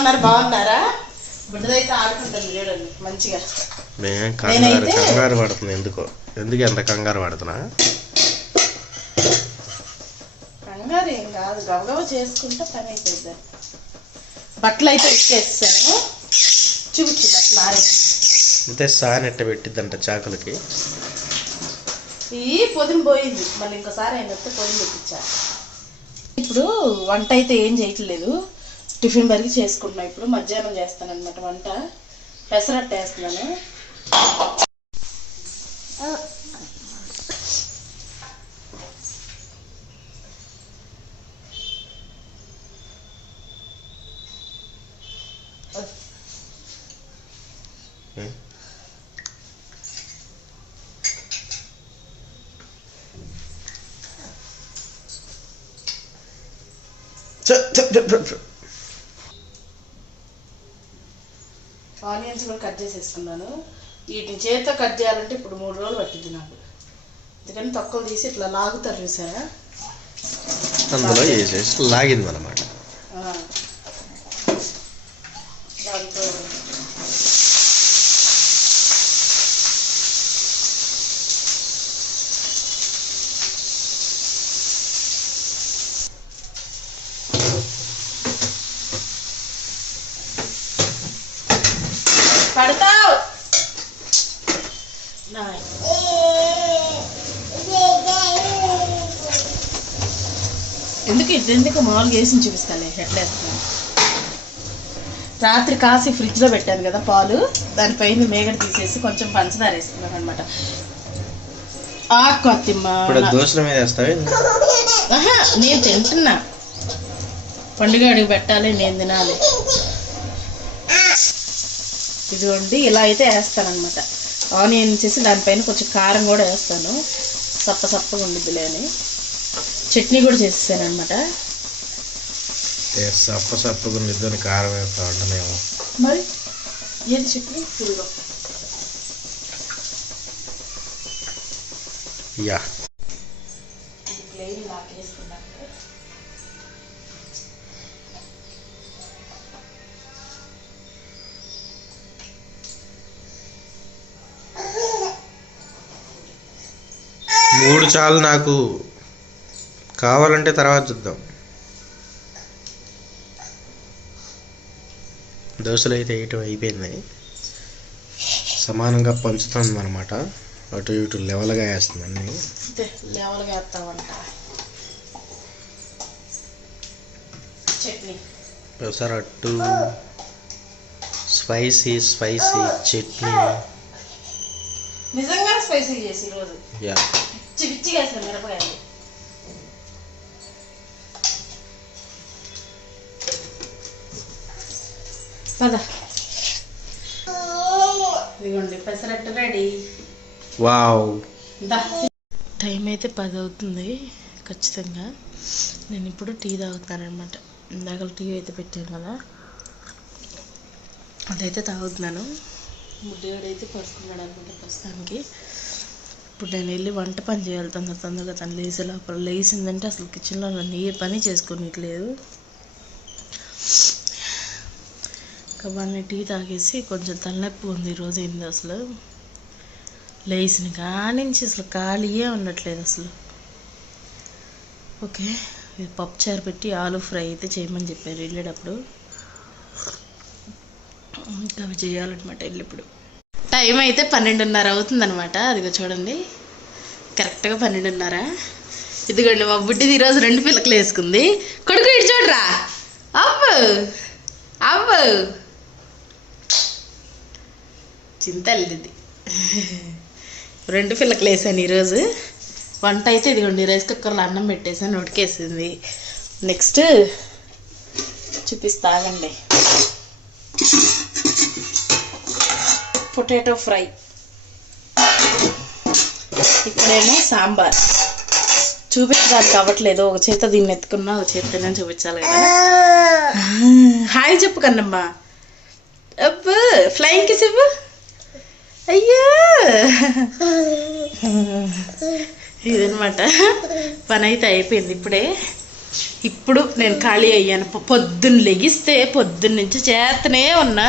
ఉన్నారు? బాగున్నారా? బిడ్డదైతే ఆడుకుంటుంది చూడండి మంచిగా. కంగారు పడుతుంది. ఎందుకు ఎంత కంగారు పడుతున్నా? కంగారు ఏం కాదు, గబగబా చేసుకుంటే పని అయిపోయింది. బట్టలు అయితే ఎక్కేస్తాను. చూపించు బట్టలు ఆరేసి. అంతే సానెట్ట పెట్టిద్దంట చాకులకి. ఈ పొద్దున పోయింది, మళ్ళీ ఇంకోసారి అయిన వస్తే పొద్దున పెట్టించా. ఇప్పుడు వంట అయితే ఏం చేయట్లేదు, టిఫిన్ వరకు చేసుకుంటున్నా. ఇప్పుడు మధ్యాహ్నం చేస్తాను అనమాట వంట. పెసరట్టు వేస్తున్నాను. ఆనియన్స్ కూడా కట్ చేసేసుకున్నాను. వీటిని చేతితో కట్ చేయాలంటే ఇప్పుడు 3 రోజులు పట్టింది నాకు. ఎందుకని తొక్కలు తీసి ఇట్లా లాగుతారు చూసారా, అందులో వేసేసి లాగింది అన్నమాట. దాంతో పడతావు. ఎందుకు మామూలుగా వేసి చూపిస్తాను ఎట్లా వేస్తున్నాను. రాత్రి కాసి ఫ్రిడ్జ్లో పెట్టాను కదా పాలు, దానిపైన మేగడ తీసేసి కొంచెం పంచదార వేసుకున్నాను అనమాట. నేను తింటున్నా, పండుగ అడుగు పెట్టాలి, నేను తినాలి. ఇదిగోండి ఇలా అయితే వేస్తానమాట. ఆనియన్ చేసి దానిపైన కొంచెం కారం కూడా వేస్తాను, సప్పగా ఉండిద్దిలే అని. చట్నీ కూడా చేసేసాను అనమాట. సప్పగా ఉండిద్దని కారం వేస్తా ఉంటానేమో మరి. ఏది చట్నీ? ఇదిగో ప్లెయిన్ నాకు వేసుకున్నాను. మూడు చాలు నాకు, కావాలంటే తర్వాత చూద్దాం. దోశలు అయితే వేయటం అయిపోయింది, సమానంగా పంచుతుంది అనమాట. అటు ఇటు లెవెల్గా వేస్తుంది అన్ని. లెవెల్గా వేస్తామంట. చట్నీ పెసరట్టు, స్పైసీ చట్నీ. నిజంగా స్పైసీ చేసి ఈరోజు పిచ్చిగా వేసిన మిరపకాయలు. పద, ఇదిగోండి పెసరట్టు రెడీ. వావ్. టైం అయితే 10 అవుతుంది ఖచ్చితంగా. నేను ఇప్పుడు టీ తాగుతున్నాను అనమాట. ఇందాక టీ అయితే పెట్టాను కదా, అదైతే తాగుతున్నాను. ముడ్డిగాడైతే పడుకున్నాడు అనమాట ప్రస్తుతానికి. ఇప్పుడు నేను వెళ్ళి వంట పని చేయాలి తొందరగా. తను లేసే లోపల, లేచిందంటే అసలు కిచెన్లో నన్ను ఏ పని చేసుకోనిట్లేదు. కాబట్టి టీ తాగేసి కొంచెం తలనొప్పి ఉంది ఈరోజు. ఏంది అసలు లేచిన కానించి అసలు ఖాళీయే ఉండట్లేదు అసలు. ఓకే, ఇది పప్పుచారు పెట్టి ఆలు ఫ్రై అయితే చేయమని చెప్పారు వెళ్ళేటప్పుడు. ఇంకా అవి చేయాలన్నమాట వెళ్ళి. ఇప్పుడు టైం అయితే 12:30 అవుతుందన్నమాట. అదిగో చూడండి, కరెక్ట్గా 12:30. ఇదిగోండి మా బుడ్డిది ఈరోజు 2 పిల్లకలు వేసుకుంది. కొడుకు ఇటు చూడరా, అవ్వు చింతల్లిది. 2 పిల్లకలు వేసాను ఈరోజు. వంట అయితే ఇదిగోండి రైస్ కుక్కర్లో అన్నం పెట్టేసాను, ఉడికేసింది. నెక్స్ట్ చూపిస్తాగండి, పొటాటో ఫ్రై. ఇప్పుడేమో సాంబార్. చూపించడానికి అవ్వట్లేదు, ఒక చేత దీన్ని ఎత్తుకున్నా, ఒక చేతనే చూపించాలి కదా. హాయ్ చెప్పు కన్నమ్మా. అబ్బు ఫ్లయింగ్ కిస్ ఇవ్వు. అయ్యో ఇదనమాట పని అయితే అయిపోయింది. ఇప్పుడే ఇప్పుడు నేను ఖాళీ అయ్యాను. పొద్దున్న లెగిస్తే పొద్దున్న నుంచి చేస్తూనే ఉన్నా,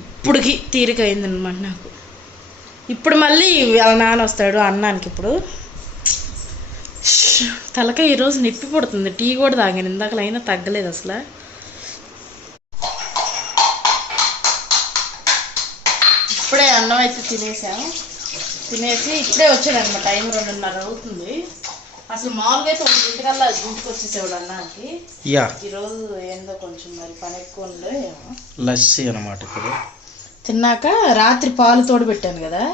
ఇప్పటికి తీరిక అయిందనమాట నాకు. ఇప్పుడు మళ్ళీ వాళ్ళ నాన్న వస్తాడు అన్నానికి. ఇప్పుడు తలకాయ ఈరోజు నొప్పి పడుతుంది. టీ కూడా తాగాను ఇందాకలైనా తగ్గలేదు అసలు. ఇప్పుడే అన్నం అయితే తినేసాము. తినేసి ఇప్పుడే వచ్చాడు అనమాట. టైం 2:30 అవుతుంది. అసలు మామూలుగా అయితే 1 ఇంటికి వచ్చేసేవాడు అన్నానికి. ఈరోజు ఏందో కొంచెం మరి పని ఎక్కువ ఉండే. లస్సీ అనమాట. ఇప్పుడు తిన్నాక రాత్రి పాలు తోడు పెట్టాను కదా,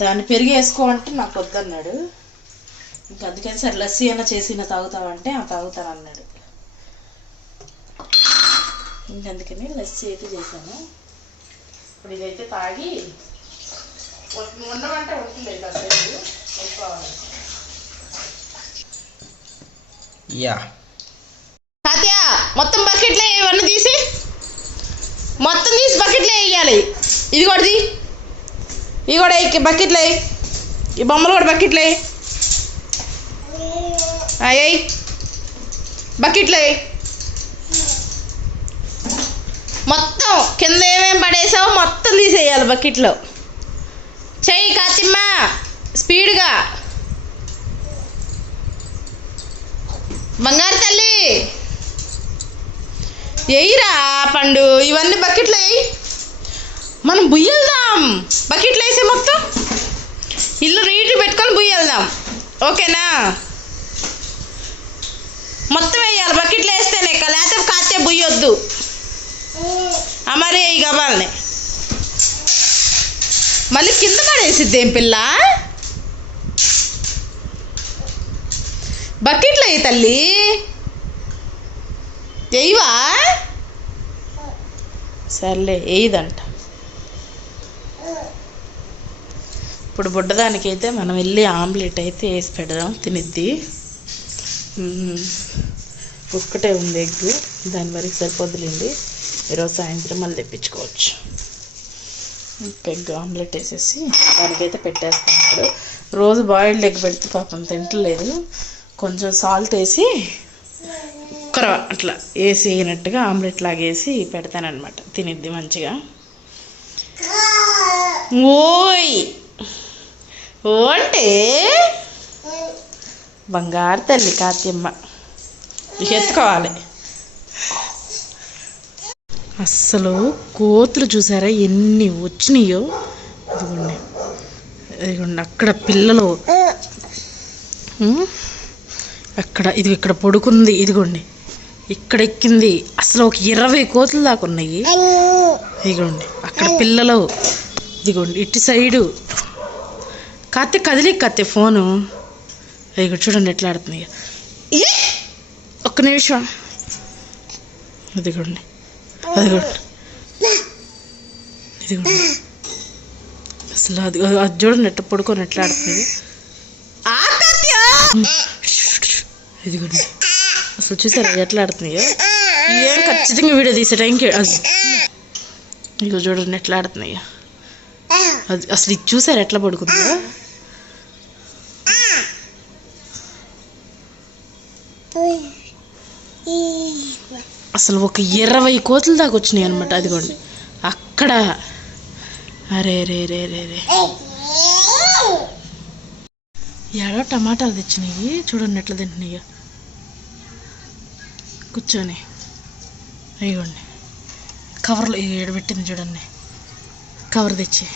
దాన్ని పెరిగి వేసుకో అంటే నాకు వద్దన్నాడు. ఇంకా అందుకని సరే లస్సీ అయినా చేసి తాగుతావంటే తాగుతాను అన్నాడు. ఇంకందుకని లస్సీ అయితే చేశాను. ఇప్పుడు ఇదైతే తాగి ఉండమంటే ఉంటలేదు అసలు వెళ్ళిపోవాలి. తాతయ్య మొత్తం బకెట్లో ఇవన్నీ తీసి బకెట్లో వేయాలి. ఇది కూడా ఇవి కూడా బకెట్లో వేయి. ఈ బొమ్మలు కూడా బకెట్లో వేయి. బకెట్లో వేయి. మొత్తం కింద ఏమేమి పడేసావో మొత్తం తీసేయాలి బకెట్లో. చెయ్యి కాతిమ్మ స్పీడ్గా. బంగారు తల్లి వేయిరా పండు. ఇవన్నీ బకెట్లో వేయి. మనం బుయ్యెళ్దాం. బకెట్లో వేసే మొత్తం ఇల్లు నీట్గా పెట్టుకొని బుయ్యెళ్దాం. ఓకేనా? మొత్తం వేయాలి బకెట్లో వేస్తేనే, లేకపోతే కాతే బుయ్యొద్దు. మరి ఈ గబాల్ని మళ్ళీ కింద పడేసిద్ది ఏం పిల్ల. బకెట్లో వేయి తల్లి. వేయవా? సర్లే వేయదంట. ఇప్పుడు బుడ్డదానికైతే మనం వెళ్ళి ఆమ్లెట్ అయితే వేసి పెడదాం, తినిద్ది. ఒక్కటే ఉంది ఎగ్, దాని వరకు సరిపోద్దులేండి. ఈరోజు సాయంత్రం మళ్ళీ తెప్పించుకోవచ్చు. ఎగ్ ఆమ్లెట్ వేసేసి దానికైతే పెట్టేస్తాం. ఇప్పుడు రోజు బాయిల్డ్ ఎగ్ పెడితే పాపం తింటలేదు. కొంచెం సాల్ట్ వేసి కుక్కర అట్లా వేసి వేయనట్టుగా ఆమ్లెట్ లాగా వేసి పెడతానమాట. తినిద్ది మంచిగా. ఓయ్ అంటే బంగారు తల్లి కాత్యమ్మ ఎత్తుకోవాలి. అస్సలు కోతులు చూసారా ఎన్ని వచ్చినాయో. ఇదిగోండి ఇదిగోండి అక్కడ పిల్లలు, అక్కడ ఇక్కడ పడుకుంది. ఇదిగోండి ఇక్కడ ఎక్కింది. అసలు ఒక 20 కోతులు దాకా ఉన్నాయి. ఇదిగోండి అక్కడ పిల్లలు. ఇదిగోండి ఇటు సైడు. కత్తి కదిలి కత్తి ఫోను. ఇక చూడండి ఎట్లా ఆడుతుంది. ఒక్క నిమిషం. ఇదిగోండి అదిగోండి ఇదిగోండి అసలు అది చూడండి ఎట్లా పడుకొని ఎట్లా ఆడుతుంది. ఇదిగోండి అసలు చూసారా ఎట్లా ఆడుతున్నాయో. ఏం ఖచ్చితంగా వీడియో తీసే టైంకి అది ఇక చూడండి ఎట్లా ఆడుతున్నాయో. అది అసలు ఇది చూసారా ఎట్లా పడుకుందో. అసలు ఒక 20 కోతులు దాకా వచ్చినాయి అనమాట. అదిగోండి అక్కడ. అరే రే రే రే రే ఏడో టమాటాలు తెచ్చినాయి. చూడండి ఎట్లా తింటున్నాయో కూర్చొని. ఇదిగోండి కవర్లో ఏడబెట్టింది చూడండి. కవర్ తెచ్చి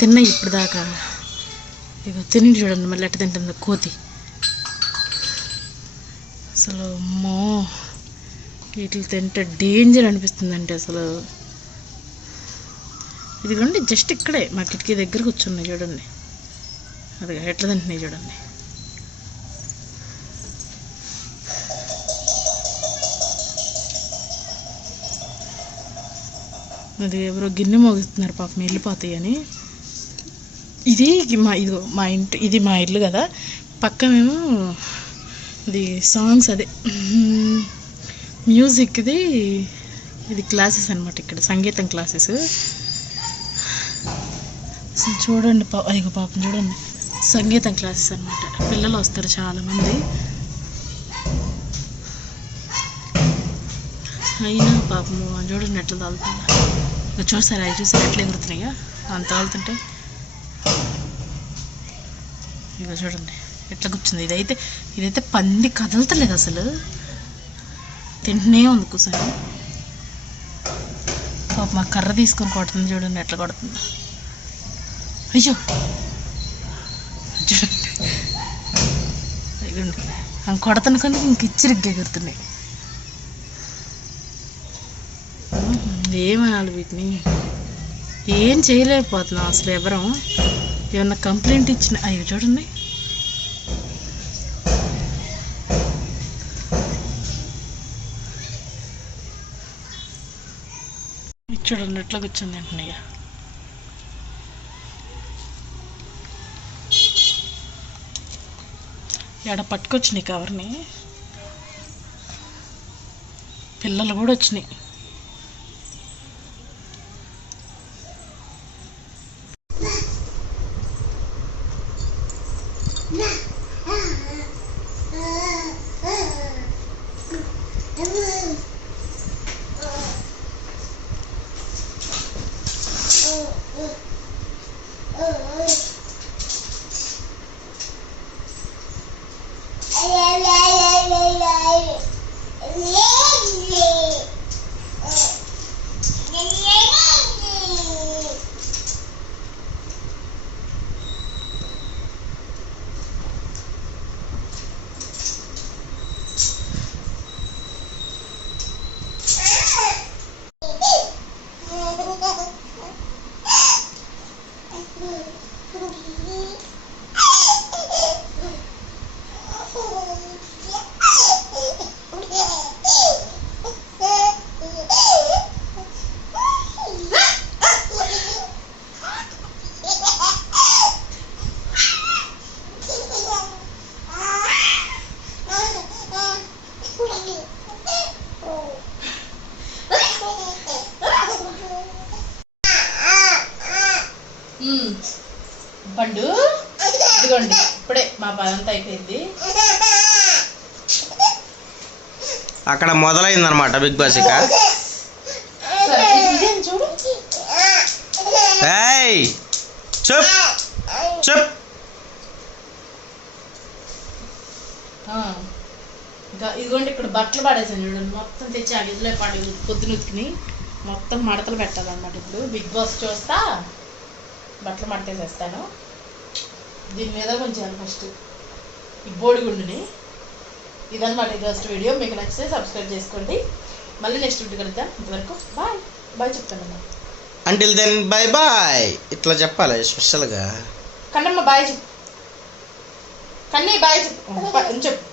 తిన్నాయి ఇప్పుడు దాకా. ఇక తిని చూడండి మళ్ళీ ఎట్లా తింటుందో కోతి. అసలు అమ్మో వీటిని తింటే డేంజర్ అనిపిస్తుందంటే అసలు. ఇదిగోండి జస్ట్ ఇక్కడే మా కిటికీ దగ్గర కూర్చున్నాయి చూడండి. అది ఎట్లా తింటున్నాయి చూడండి. అది ఎవరో గిన్నె మోగిస్తున్నారు పాపం వెళ్ళిపోతాయి అని. ఇది మా ఇంటి, ఇది మా ఇల్లు కదా. పక్కనేమో ఇది సాంగ్స్, అదే మ్యూజిక్ది ఇది క్లాసెస్ అనమాట. ఇక్కడ సంగీతం క్లాసెస్. చూడండి అయ్యో పాపం చూడండి సంగీతం క్లాసెస్ అనమాట. పిల్లలు వస్తారు చాలామంది. అయినా పాపము చూడండి ఎట్లా తాగుతుందా. ఇక చూసారా అవి చూసారు ఎట్లా ఎగురుతున్నాయిగా అంత తాగుతుంటే. ఇక చూడండి ఎట్లా కూర్చుంది. ఇదైతే పంది కదలతలేదు అసలు, తింటూనే ఉంది కూర్చొని. పాప మా కర్ర తీసుకొని కొడుతుంది చూడండి ఎట్లా కొడుతుందో. అయ్యో చూడండి కొడతాను కానీ ఇంక ఇచ్చిరిగ్గా ఎగురుతున్నాయి. ఏమనాలి వీటిని, ఏం చేయలేకపోతున్నాం అసలు ఎవరం. ఏమన్నా కంప్లైంట్ ఇచ్చిన అయ్యో చూడండి. చూడండి ఎట్లా కూర్చుంది అంటున్నాయి. ఎడ పట్టుకొచ్చినాయి కవర్ని, పిల్లలు కూడా వచ్చినాయి. పండు ఇదిగోండి ఇప్పుడే మా పదంతా అయిపోయింది. అక్కడ మొదలైంది అనమాట బిగ్ బాస్. ఇక చూడు చెప్ చెప్ ఇంకా ఇదిగోండి ఇక్కడ బట్టలు పడేసాను చూడండి, మొత్తం తెచ్చి ఆ గదిలో పడి పొద్దున ఉతికిని మొత్తం మడతలు పెట్టాలన్నమాట. ఇప్పుడు బిగ్ బాస్ చూస్తా బట్టలు మడతేసేస్తాను. దీని మీద కొంచెం ఫస్ట్ ఈ బోడిగుండుని. ఇదన్నమాట ఫస్ట్ వీడియో. మీకు నచ్చితే సబ్స్క్రైబ్ చేసుకోండి. మళ్ళీ నెక్స్ట్ వీడియో కలుద్దాం. ఇంతవరకు బాయ్ బాయ్ చెప్తాను. అంటిల్ దెన్ బై బాయ్ ఇట్లా చెప్పాలి స్పెషల్గా. కన్నమ్మ బాయ్ చెప్పు, కన్నీ బాయ్ చెప్పు చెప్పు.